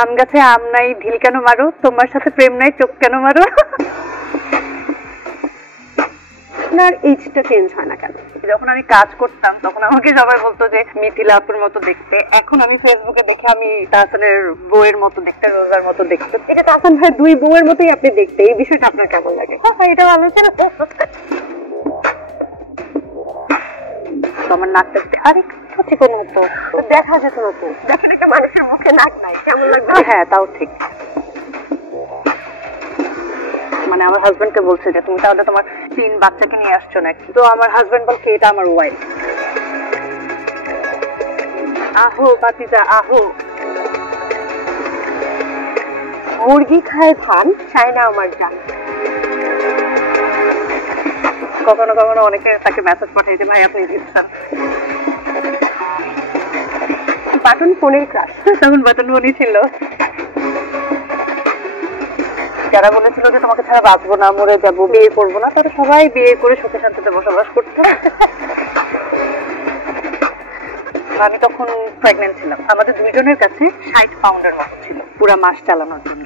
আম গাছে আম নাই ঢিল কেন মারো, তোমার সাথে প্রেম নাই চোখ কেন মারো। আপনার এইজটা চেঞ্জ হয় না কেন? যখন আমি কাজ করতাম তখন আমাকে সবাই বলতো যে মিথিলা আপুর মতো দেখতে, এখন আমি ফেসবুকে দেখে আমি তাহসানের বউয়ের মতো দেখতে, রোজার মতো দেখতে। এটা তাহসান ভাই দুই বউয়ের মতোই আপনি দেখতে, এই বিষয়টা আপনার কেমন লাগে? হ্যাঁ, এটা ভালো ছিল। তোমার নাকটা আরেকটু চিকন হতো, দেখা যেত না তো, দেখেন একটা মানুষের মুখে নাক নাই, কেমন লাগবে? হ্যাঁ, তাও ঠিক। মানে আমার হাজবেন্ডকে বলছে যে তুমি তাহলে তোমার 3 বাচ্চাকে নিয়ে আসছো নাকি, তো আমার হাজবেন্ড বলছে এটা আমার ওয়াইফ। আহো বাতিজা আহো। মুরগি খায় ধান, চায় না আমার জান। কখনো কখনো অনেকে তাকে মেসেজ পাঠাই যে ভাই আপনি জিতছেন। বাটন ফোনের ক্রাশ, তখন বাটন ফোনই ছিল। যারা বলেছিল যে তোমাকে ছাড়া বাঁচবো না, মরে যাবো, বিয়ে করবো না, তারা সবাই বিয়ে করে সুখে শান্তিতে বসবাস করতো। আমি তখন প্রেগনেন্ট ছিলাম, আমাদের দুইজনের কাছে 60 পাউন্ডের মতো ছিল পুরা মাস চালানোর জন্য।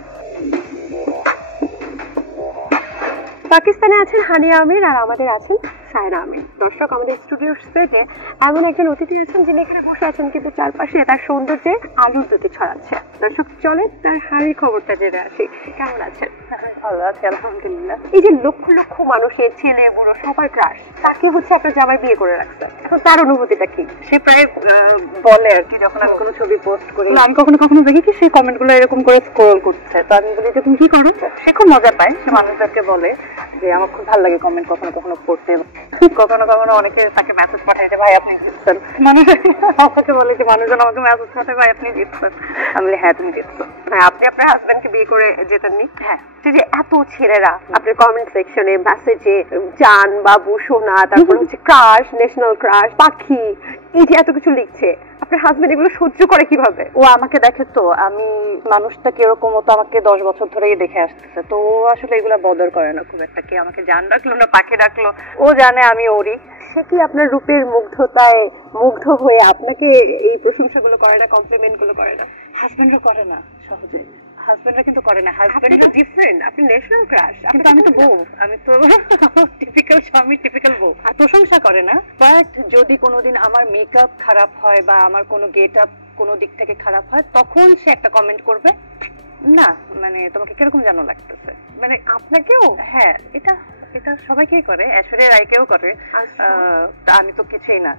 পাকিস্তানে আছেন হানিয়া আমির আর আমাদের আছেন সায়রা আমির। দর্শক, আমাদের স্টুডিওর স্টেজে এমন একজন অতিথি আছেন যিনি এখানে বসে আছেন কিন্তু চারপাশে তার সৌন্দর্যে আলোর জ্যোতি ছড়াচ্ছে। দর্শক, চলে তার হাড়ি খবরটা জেনে আসি। কেমন আছেন? ভালো আছি আলহামদুলিল্লাহ। এই যে লক্ষ লক্ষ মানুষের ছেলে বুড়ো সবার ক্রাশ, তাকে হচ্ছে আপনার জামাই বিয়ে করে রাখছে, এখন তার অনুভূতিটা কি? সে প্রায় বলে আর কি, যখন আমি কোনো ছবি পোস্ট করি, আমি কখনো কখনো দেখি কি সেই কমেন্ট গুলো এরকম করে স্ক্রোল করছে, তো আমি বলি যে তুমি কি করো। সে খুব মজা পায়, সে মানুষদেরকে বলে যে আমার খুব ভালো লাগে কমেন্ট কখনো কখনো পড়তে। কখনো কখনো অনেকে তাকে মেসেজ পাঠায় যে ভাই আপনি জিতছেন, মানুষ আমাকে বলে যে মানুষজন আমাকে মেসেজ পাঠায় ভাই আপনি জিতছেন। আমি বলি হ্যাঁ তুমি জিতছো। হ্যাঁ, আপনি আপনার হাজবেন্ডকে বিয়ে করে যেতেননি? হ্যাঁ। যে এত ছেলেরা আপনার কমেন্ট সেকশনে মেসেজে জান, বাবু, সোনা, তারপর হচ্ছে ক্রাশ, ন্যাশনাল ক্রাশ, পাখি, এই যে এত কিছু লিখছে, আপনার হাজবেন্ড এগুলো সহ্য করে কিভাবে? ও আমাকে দেখে তো আমি মানুষটা কিরকম, ও তো আমাকে 10 বছর ধরেই দেখে আসতেছে, তো ও আসলে এগুলো বদর করে না খুব একটা। কি আমাকে জান ডাকলো না পাখি ডাকলো, ও জানে আমি ওরই। সে কি আপনার রূপের মুগ্ধতায় মুগ্ধ হয়ে আপনাকে এই প্রশংসাগুলো করে না, কমপ্লিমেন্ট গুলো করে না? হাজবেন্ডরা করে না সহজে, হাজবেন্ডরা কিন্তু করে না। হাজবেন্ড ডিফারেন্ট, আপনি ন্যাশনাল ক্রাশ, কিন্তু আমি তো বউ, আমি তো টিপিক্যাল স্বামী, টিপিক্যাল বউ। আর প্রশংসা করে না, বাট যদি কোনোদিন আমার মেকআপ খারাপ হয় বা আমার কোনো গেট আপ কোনো দিক থেকে খারাপ হয়, তখন সে একটা কমেন্ট করবে, না মানে তোমাকে কিরকম যেন লাগতেছে। মানে আপনাকেও? হ্যাঁ, এটা এটা সবাইকেই করে, ঐশ্বরিয়া রায়কেও করে, আমি তো কিছুই না,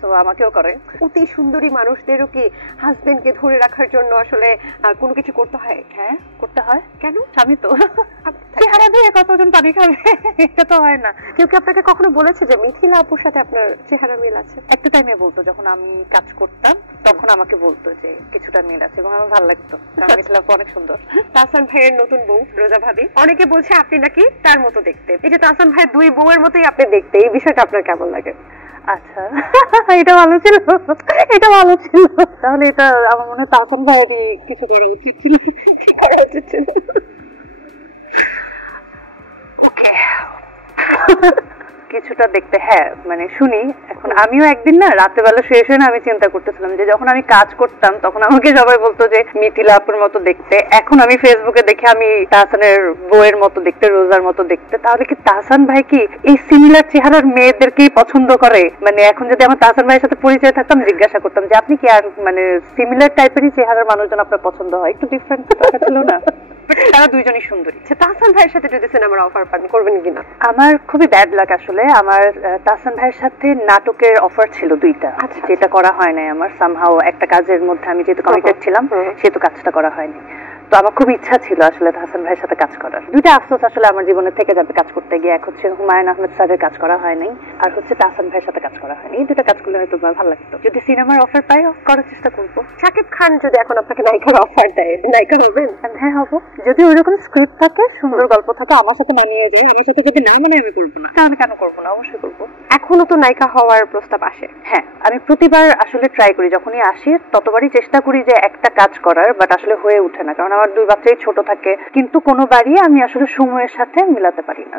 তো আমাকেও করে। অতি সুন্দরী মানুষদেরও কি হাজবেন্ডকে ধরে রাখার জন্য আসলে কোনো কিছু করতে হয়? হ্যাঁ, করতে হয়। কেন? স্বামী তো চেহারা দিয়ে কতজন পানি খাবে, এটা তো হয় না। কেউ কি আপনাকে কখনো বলেছে যে মিথিলা আপুর সাথে আপনার চেহারা মিল আছে? একটা টাইমে বলতো, যখন আমি কাজ করতাম তখন আমাকে বলতো যে কিছুটা মিল আছে, এবং আমার ভালো লাগতো, মিথিলা আপু অনেক সুন্দর। তাহসান ভাইয়ের নতুন বউ রোজা ভাবি, অনেকে বলছে আপনি নাকি তার মতো দেখতে। এই যে তাহসান ভাইয়ের দুই বউয়ের মতোই আপনি দেখতে, এই বিষয়টা আপনার কেমন লাগে? আচ্ছা, এটা ভালো ছিল, এটা ভালো ছিল। তাহলে এটা আমার মনে হয় তাহসান ভাইয়েরই কিছু করা উচিত ছিল। কিছুটা দেখতে, হ্যাঁ মানে শুনি। এখন আমিও একদিন না রাতে বেলা শুয়ে না আমি চিন্তা করতেছিলাম যে যখন আমি কাজ করতাম তখন আমাকে সবাই বলতো যে মিথিলা আপুর মতো দেখতে, এখন আমি ফেসবুকে দেখে আমি তাহসানের বউয়ের মতো দেখতে, রোজার মতো দেখতে, তাহলে কি তাহসান ভাই কি এই সিমিলার চেহারার মেয়েদেরকেই পছন্দ করে? মানে এখন যদি আমার তাহসান ভাইয়ের সাথে পরিচয় থাকতাম, জিজ্ঞাসা করতাম যে আপনি কি আর মানে সিমিলার টাইপেরই চেহারার মানুষজন আপনার পছন্দ হয়, একটু ডিফারেন্ট কথা ছিল না? তারা দুইজনই সুন্দরী। তাহসান ভাইয়ের সাথে যদি সিনেমার অফার পান, করবেন কিনা? আমার খুবই ব্যাড লাক আসলে। আমার তাহসান ভাইয়ের সাথে নাটকের অফার ছিল 2টা, যেটা করা হয় নাই আমার। সামহাও একটা কাজের মধ্যে আমি যেহেতু কমিটেড ছিলাম, সেহেতু কাজটা করা হয়নি। তো আমার খুব ইচ্ছা ছিল আসলে তাহসান ভাইয়ের সাথে কাজ করার। 2টা আফসোস আসলে আমার জীবনে থেকে যাবে কাজ করতে গিয়ে। এক হচ্ছে হুমায়ুন আহমেদ স্যারের কাজ করা হয় নাই, আর হচ্ছে তাহসান ভাইয়ের সাথে কাজ করা হয়নি। এই 2টা কাজ করলে হয়তো আমার ভালো লাগতো। যদি সিনেমার অফার পাই, করার চেষ্টা করবো। শাকিব খান যদি এখন আপনাকে নায়িকার অফার দেয়, নায়িকা হবেন? হ্যাঁ হবো, যদি ওইরকম স্ক্রিপ্ট থাকে, সুন্দর গল্প থাকে, আমার সাথে মানিয়ে যায়। আমার সাথে যদি না মানে আমি করবো না। আমি কেন করবো না, অবশ্যই করবো। এখনো তো নায়িকা হওয়ার প্রস্তাব আসে? হ্যাঁ, আমি প্রতিবার আসলে ট্রাই করি, যখনই আসি ততবারই চেষ্টা করি যে একটা কাজ করার, বাট আসলে হয়ে ওঠে না, কারণ আমার 2 বাচ্চাই ছোট থাকে। কিন্তু কোনোবারই আমি আসলে সময়ের সাথে মিলাতে পারি না।